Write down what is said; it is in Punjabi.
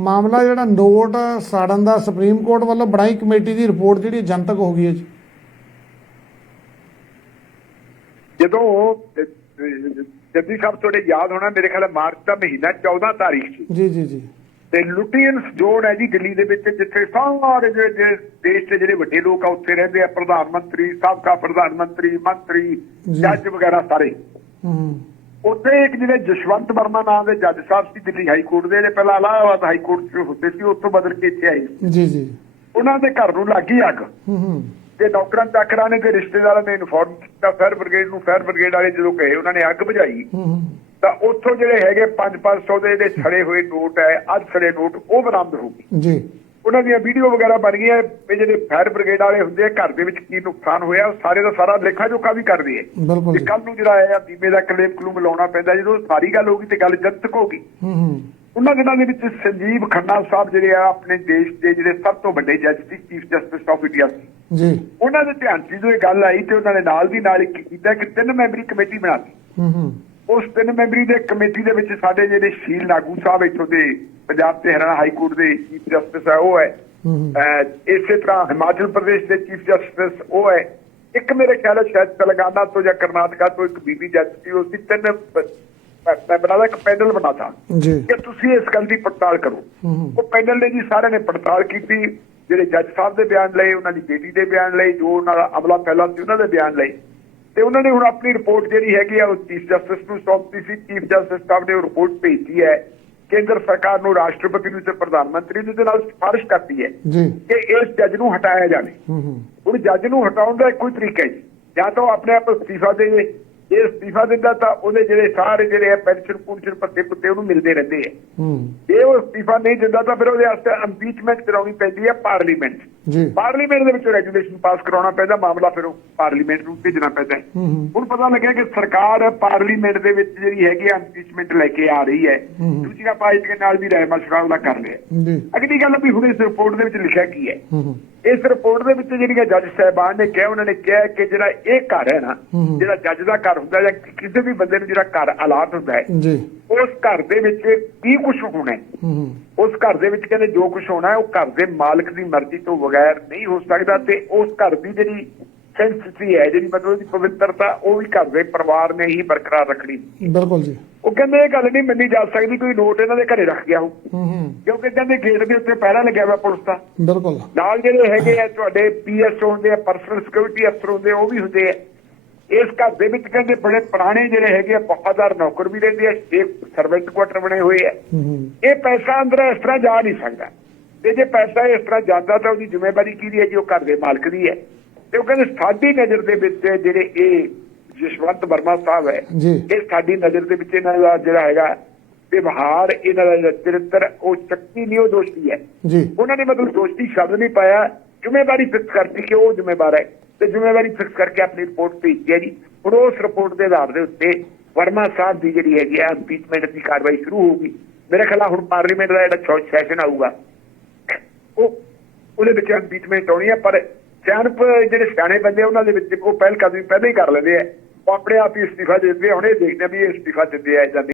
ਮਾਮਲਾ ਜਿਹੜਾ ਨੋਟ ਸਾੜਨ ਦਾ ਸੁਪਰੀਮ ਕੋਰਟ ਵੱਲੋਂ ਬਣਾਈ ਕਮੇਟੀ ਦੀ ਰਿਪੋਰਟ ਜਿਹੜੀ ਜਨਤਕ ਹੋ ਗਈ ਹੈ ਜੀ। ਜਦੋਂ ਜੱਦੀ ਸਾਹਿਬ ਤੁਹਾਡੇ ਯਾਦ ਹੋਣਾ ਮੇਰੇ ਖਿਆਲ ਮਾਰਚ ਦਾ ਮਹੀਨਾ 14 ਤਾਰੀਖ ਸੀ। ਜੀ ਜੀ ਜੀ। ਤੇ ਲੁਟੀਅਨਸ ਜੋਨ ਹੈ ਜੀ ਦਿੱਲੀ ਦੇ ਵਿੱਚ ਜਿੱਥੇ ਸਾਰੇ ਜਿਹੜੇ ਦੇਸ਼ ਦੇ ਜਿਹੜੇ ਵੱਡੇ ਲੋਕ ਆ ਉੱਥੇ ਰਹਿੰਦੇ ਆ ਪ੍ਰਧਾਨ ਮੰਤਰੀ ਸਾਬਕਾ ਪ੍ਰਧਾਨ ਮੰਤਰੀ ਮੰਤਰੀ। ਜੱਜ ਵਗੈਰਾ ਸਾਰੇ। ਹੂੰ। ਉੱਥੇ ਇੱਕ ਜਿਹੜੇ ਜਸ਼ਵੰਤ ਵਰਮਾ ਨਾਮ ਦੇ ਜੱਜ ਸਾਹਿਬ ਸੀ ਦਿੱਲੀ ਹਾਈ ਕੋਰਟ ਦੇ ਜਿਹੜੇ ਪਹਿਲਾਂ ਇਲਾਹਾਬਾਦ ਹਾਈ ਕੋਰਟ 'ਚ ਹੁੰਦੇ ਸੀ ਉੱਥੋਂ ਬਦਲ ਕੇ ਇੱਥੇ ਆਏ ਜੀ ਜੀ। ਉਹਨਾਂ ਦੇ ਘਰ ਨੂੰ ਲੱਗੀ ਅੱਗ। ਹੂੰ ਹੂੰ। ਤੇ ਨੌਕਰਾਂ ਚਾਕਰਾਂ ਨੇ ਤੇ ਰਿਸ਼ਤੇਦਾਰਾਂ ਨੇ ਇਨਫੋਰਮ ਕੀਤਾ ਫਾਇਰ ਬ੍ਰਿਗੇਡ ਨੂੰ ਫਾਇਰ ਬ੍ਰਿਗੇਡ ਵਾਲੇ ਜਦੋਂ ਗਏ ਉਹਨਾਂ ਨੇ ਅੱਗ ਬੁਝਾਈ। ਹੂੰ ਹੂੰ। ਤਾਂ ਉੱਥੋਂ ਜਿਹੜੇ ਹੈਗੇ 5-500 ਦੇ ਜਿਹੜੇ ਛੜੇ ਹੋਏ ਨੋਟ ਹੈ ਅੱਜ ਛੜੇ ਨੋਟ ਉਹ ਬਰਾਮਦ ਹੋ ਗਏ। ਜੀ। ਉਹਨਾਂ ਦੀਆਂ ਵੀਡੀਓ ਵਗੈਰਾ ਬਣ ਗਈਆਂ। ਇਹ ਜਿਹੜੇ ਫਾਇਰ ਬ੍ਰਿਗੇਡ ਵਾਲੇ ਹੁੰਦੇ ਆ ਘਰ ਦੇ ਵਿੱਚ ਕੀ ਨੁਕਸਾਨ ਹੋਇਆ ਉਹ ਸਾਰੇ ਦਾ ਸਾਰਾ ਲੇਖਾ ਜੋਖਾ ਵੀ ਕਰਦੇ ਆ। ਤੇ ਕੱਲ ਨੂੰ ਜਿਹੜਾ ਹੈ ਬੀਮੇ ਦਾ ਕਲੇਮ ਕਲੂਮ ਲਾਉਣਾ ਪੈਂਦਾ ਜਦੋਂ ਸਾਰੀ ਗੱਲ ਹੋ ਗਈ ਤੇ ਗੱਲ ਜਨਤਕ ਹੋ ਗਈ। ਹੂੰ ਹੂੰ। ਉਹਨਾਂ ਦਿਨਾਂ ਦੇ ਵਿੱਚ ਸੰਜੀਵ ਖੰਨਾ ਸਾਹਿਬ ਜਿਹੜੇ ਆ ਆਪਣੇ ਦੇਸ਼ ਦੇ ਜਿਹੜੇ ਸਭ ਤੋਂ ਵੱਡੇ ਜੱਜ ਸੀ ਚੀਫ ਜਸਟਿਸ ਆਫ ਇੰਡੀਆ ਸੀ। ਜੀ। ਉਹਨਾਂ ਦੇ ਧਿਆਨ 'ਚ ਜਦੋਂ ਇਹ ਗੱਲ ਆਈ ਤੇ ਉਹਨਾਂ ਨੇ ਨਾਲ ਦੀ ਨਾਲ ਇੱਕ ਕੀਤਾ ਕਿ ਤਿੰਨ ਮੈਂਬਰੀ ਕਮੇਟੀ ਹੂੰ ਹੂੰ। ਉਸ ਤਿੰਨ ਮੈਂਬਰੀ ਦੇ ਕਮੇਟੀ ਦੇ ਵਿੱਚ ਸਾਡੇ ਜਿਹੜੇ ਸ਼ੀਲ ਨਾਗੂ ਸਾਹਿਬ ਇੱਥੋਂ ਦੇ ਪੰਜਾਬ ਤੇ ਹਰਿਆਣਾ ਹਾਈ ਕੋਰਟ ਦੇ ਚੀਫ ਜਸਟਿਸ ਹੈ ਉਹ ਹੈ। ਇਸੇ ਤਰ੍ਹਾਂ ਹਿਮਾਚਲ ਪ੍ਰਦੇਸ਼ ਦੇ ਚੀਫ ਜਸਟਿਸ ਉਹ ਹੈ। ਇੱਕ ਮੇਰੇ ਖਿਆਲ ਹੈ ਸ਼ਾਇਦ ਤੇਲੰਗਾਨਾ ਤੋਂ ਜਾਂ ਕਰਨਾਟਕਾ ਤੋਂ ਇੱਕ ਬੀਬੀ ਜੱਜ ਸੀ ਉਸ ਦੀ ਤਿੰਨ ਮੈਂਬਰਾਂ ਦਾ ਇੱਕ ਪੈਨਲ ਬਣਾਤਾ ਜੀ। ਕਿ ਤੁਸੀਂ ਇਸ ਗੱਲ ਦੀ ਪੜਤਾਲ ਕਰੋ। ਉਹ ਪੈਨਲ ਨੇ ਜੀ ਸਾਰਿਆਂ ਨੇ ਪੜਤਾਲ ਕੀਤੀ ਜਿਹੜੇ ਜੱਜ ਸਾਹਿਬ ਦੇ ਬਿਆਨ ਲਏ ਉਹਨਾਂ ਦੀ ਬੇਟੀ ਦੇ ਬਿਆਨ ਲਏ ਜੋ ਉਹਨਾਂ ਦਾ ਅਮਲਾ ਪਹਿਲਾਂ ਸੀ ਉਹਨਾਂ ਦੇ ਬਿਆਨ ਲਏ। ਤੇ ਉਹਨਾਂ ਨੇ ਹੁਣ ਆਪਣੀ ਰਿਪੋਰਟ ਜਿਹੜੀ ਹੈਗੀ ਆ ਉਹ ਚੀਫ ਜਸਟਿਸ ਨੂੰ ਸੌਂਪਤੀ ਸੀ। ਚੀਫ ਜਸਟਿਸ ਸਾਹਿਬ ਨੇ ਉਹ ਰਿਪੋਰਟ ਭੇਜੀ ਹੈ। ਕੇਂਦਰ ਸਰਕਾਰ ਨੂੰ ਰਾਸ਼ਟਰਪਤੀ ਨੂੰ ਤੇ ਪ੍ਰਧਾਨ ਮੰਤਰੀ ਨੂੰ ਦੇ ਨਾਲ ਸਿਫਾਰਿਸ਼ ਕਰਤੀ ਹੈ ਕਿ ਇਸ ਜੱਜ ਨੂੰ ਹਟਾਇਆ ਜਾਵੇ। ਹੂੰ ਹੂੰ। ਹੁਣ ਜੱਜ ਨੂੰ ਹਟਾਉਣ ਦਾ ਹੀ ਤਰੀਕਾ ਹੈ ਜੀ। ਜਾਂ ਤਾਂ ਉਹ ਆਪਣੇ ਆਪ ਅਸਤੀਫਾ ਦੇ ਜੇ ਅਸਤੀਫਾ ਦਿੰਦਾ ਤਾਂ ਉਹਦੇ ਜਿਹੜੇ ਸਾਰੇ ਜਿਹੜੇ ਆ ਪੈਨਸ਼ਨ ਪੁਨਸ਼ਨ ਪੱਤੇ ਪੁੱਤੇ ਉਹਨੂੰ ਮਿਲਦੇ ਰਹਿੰਦੇ ਆ। ਹੂੰ। ਜੇ ਉਹ ਅਸਤੀਫਾ ਨਹੀਂ ਦਿੰਦਾ ਤਾਂ ਫਿਰ ਉਹਦੇ ਵਾਸਤੇ ਇੰਪੀਚਮੈਂਟ ਕਰਾਉਣੀ ਪੈਂਦੀ ਹੈ ਪਾਰਲੀਮੈਂਟ। ਜੀ। ਪਾਰਲੀਮੈਂਟ ਦੇ ਵਿੱਚ ਰੈਗੂਲੇਸ਼ਨ ਪਾਸ ਕਰਾਉਣਾ ਪੈਂਦਾ ਮਾਮਲਾ ਫਿਰ ਉਹ ਪਾਰਲੀਮੈਂਟ ਨੂੰ ਭੇਜਣਾ ਪੈਂਦਾ ਹੁਣ ਪਤਾ ਲੱਗਿਆ ਕਿ ਸਰਕਾਰ ਪਾਰਲੀਮੈਂਟ ਦੇ ਵਿੱਚ ਜਿਹੜੀ ਹੈਗੀ ਇੰਪੀਚਮੈਂਟ ਲੈ ਕੇ ਆ ਰਹੀ ਹੈ। ਦੂਜੀਆਂ ਪਾਰਟੀਆਂ ਨਾਲ ਵੀ ਰਾਏ ਮਸ਼ਵਰਾ ਉਹਦਾ ਕਰ ਲਿਆ ਜੀ। ਅਗਲੀ ਗੱਲ ਵੀ ਹੁਣ ਇਸ ਰਿਪੋਰਟ ਦੇ ਵਿੱਚ ਲਿਖਿਆ ਕੀ ਹੈ। ਇਸ ਰਿਪੋਰਟ ਦੇ ਵਿੱਚ ਜਿਹੜੀਆਂ ਜੱਜ ਸਾਹਿਬਾਨ ਨੇ ਕਿਹਾ ਉਹਨਾਂ ਨੇ ਕਿਹਾ ਕਿ ਜਿਹੜਾ ਇਹ ਘਰ ਹੈ ਨਾ। ਜਿਹੜਾ ਜੱਜ ਦਾ ਘਰ ਹੁੰਦਾ ਜਾਂ ਕਿਸੇ ਵੀ ਬੰਦੇ ਨੂੰ ਜਿਹੜਾ ਘਰ ਹਾਲਾਤ ਹੁੰਦਾ ਹੈ ਜੀ। ਉਸ ਘਰ ਦੇ ਵਿੱਚ ਕੀ ਕੁਝ ਹੋਣਾ ਹੂੰ। ਉਸ ਘਰ ਦੇ ਵਿੱਚ ਕਹਿੰਦੇ ਜੋ ਕੁਝ ਹੋਣਾ ਹੈ ਉਹ ਘਰ ਦੇ ਮਾਲਕ ਦੀ ਮਰਜ਼ੀ ਤੋਂ ਬਗੈਰ ਨਹੀਂ ਹੋ ਸਕਦਾ ਤੇ ਉਸ ਘਰ ਦੀ ਜਿਹੜੀ ਸੈਂਸਿਟੀ ਹੈ ਜਿਹੜੀ ਮਤਲਬ ਦੀ ਪਵਿੱਤਰਤਾ ਉਹ ਵੀ ਘਰ ਦੇ ਪਰਿਵਾਰ ਨੇ ਹੀ ਬਰਕਰਾਰ ਰੱਖਣੀ। ਬਿਲਕੁਲ ਜੀ। ਉਹ ਕਹਿੰਦੇ ਇਹ ਗੱਲ ਨਹੀਂ ਮੰਨੀ ਜਾ ਸਕਦੀ ਕੋਈ ਨੋਟ ਇਹਨਾਂ ਦੇ ਘਰੇ ਰੱਖ ਗਿਆ ਹੋ ਕਿਉਂਕਿ ਕਹਿੰਦੇ ਗੇਟ ਦੇ ਉੱਤੇ ਪਹਿਰਾ ਲੱਗਿਆ ਹੋਇਆ ਪੁਲਿਸ ਦਾ। ਬਿਲਕੁਲ। ਨਾਲ ਜਿਹੜੇ ਹੈਗੇ ਆ ਤੁਹਾਡੇ ਪੀਐਸ ਹੁੰਦੇ ਆ ਪਰਸਨਲ ਸਿਕਿਉਰਿਟੀ ਅਫਸਰ ਹੁੰਦੇ ਉਹ ਵੀ ਹੁੰਦੇ ਆ। ਇਸ ਘਰ ਦੇ ਵਿੱਚ ਕਹਿੰਦੇ ਬੜੇ ਪੁਰਾਣੇ ਜਿਹੜੇ ਹੈਗੇ ਆ ਵਫਾਦਾਰ ਨੌਕਰ ਵੀ ਰਹਿੰਦੇ ਆ ਇੱਕ ਸਰਵੈਂਟ ਕੁਆਟਰ ਬਣੇ ਹੋਏ ਆ। ਇਹ ਪੈਸਾ ਅੰਦਰ ਇਸ ਤਰ੍ਹਾਂ ਜਾ ਨਹੀਂ ਸਕਦਾ। ਤੇ ਜੇ ਪੈਸਾ ਇਸ ਤਰ੍ਹਾਂ ਜਾਂਦਾ ਤਾਂ ਉਹਦੀ ਜ਼ਿੰਮੇਵਾਰੀ ਕਿਹਦੀ ਹੈ ਜੀ? ਉਹ ਘਰ ਦੇ ਮਾਲਕ ਦੀ ਹੈ। ਤੇ ਉਹ ਕਹਿੰਦੇ ਸਾਡੀ ਨਜ਼ਰ ਦੇ ਵਿੱਚ ਜਿਹੜੇ ਇਹ ਜਸ਼ਵੰਤ ਵਰਮਾ ਸਾਹਿਬ ਹੈ ਇਹ ਸਾਡੀ ਨਜ਼ਰ ਦੇ ਵਿੱਚ ਇਹਨਾਂ ਦਾ ਜਿਹੜਾ ਹੈਗਾ ਵਿਵਹਾਰ ਇਹਨਾਂ ਦਾ ਜਿਹੜਾ ਚਰਿੱਤਰ ਉਹ ਚੱਕੀ ਨਹੀਂ ਉਹ ਦੋਸ਼ੀ ਹੈ। ਉਹਨਾਂ ਨੇ ਮਤਲਬ ਦੋਸ਼ੀ ਸ਼ਬਦ ਨਹੀਂ ਪਾਇਆ। ਜ਼ਿੰਮੇਵਾਰੀ ਫਿਕਸ ਕਰਤੀ ਕਿ ਉਹ ਜ਼ਿੰਮੇਵਾਰ ਹੈ। ਤੇ ਜ਼ਿੰਮੇਵਾਰੀ ਫਿਕਸ ਕਰਕੇ ਆਪਣੀ ਰਿਪੋਰਟ ਭੇਜੀ ਹੈ ਜੀ। ਹੁਣ ਉਸ ਰਿਪੋਰਟ ਦੇ ਆਧਾਰ ਦੇ ਉੱਤੇ ਵਰਮਾ ਸਾਹਿਬ ਦੀ ਜਿਹੜੀ ਹੈਗੀ ਆ ਇੰਪੀਚਮੈਂਟ ਦੀ ਕਾਰਵਾਈ ਸ਼ੁਰੂ ਹੋਊਗੀ। ਮੇਰੇ ਖਿਆਲ ਹੁਣ ਪਾਰਲੀਮੈਂਟ ਦਾ ਜਿਹੜਾ ਚੌਥ ਸੈਸ਼ਨ ਆਊਗਾ, ਉਹ ਉਹਦੇ ਵਿੱਚ ਇੰਪੀਚਮੈਂਟ ਆਉਣੀ ਹੈ ਪਰ ਸਿਆਣਪ ਜਿਹੜੇ ਸਿਆਣੇ ਬੰਦੇ ਉਹਨਾਂ ਦੇ ਵਿੱਚ ਉਹ ਪਹਿਲ ਕਦਮੀ ਪਹਿਲਾਂ ਹੀ ਕਰ ਲੈਂਦੇ ਆ। ਉਹ ਆਪਣੇ ਆਪ ਹੀ ਅਸਤੀਫਾ ਦੇ ਦਿੰਦੇ ਆ, ਹੁਣ ਇਹ ਦੇਖਦੇ ਆ ਵੀ ਇਹ ਅਸਤੀਫਾ ਦਿੰਦੇ ਆ ਜਾਂ ਨਹੀਂ।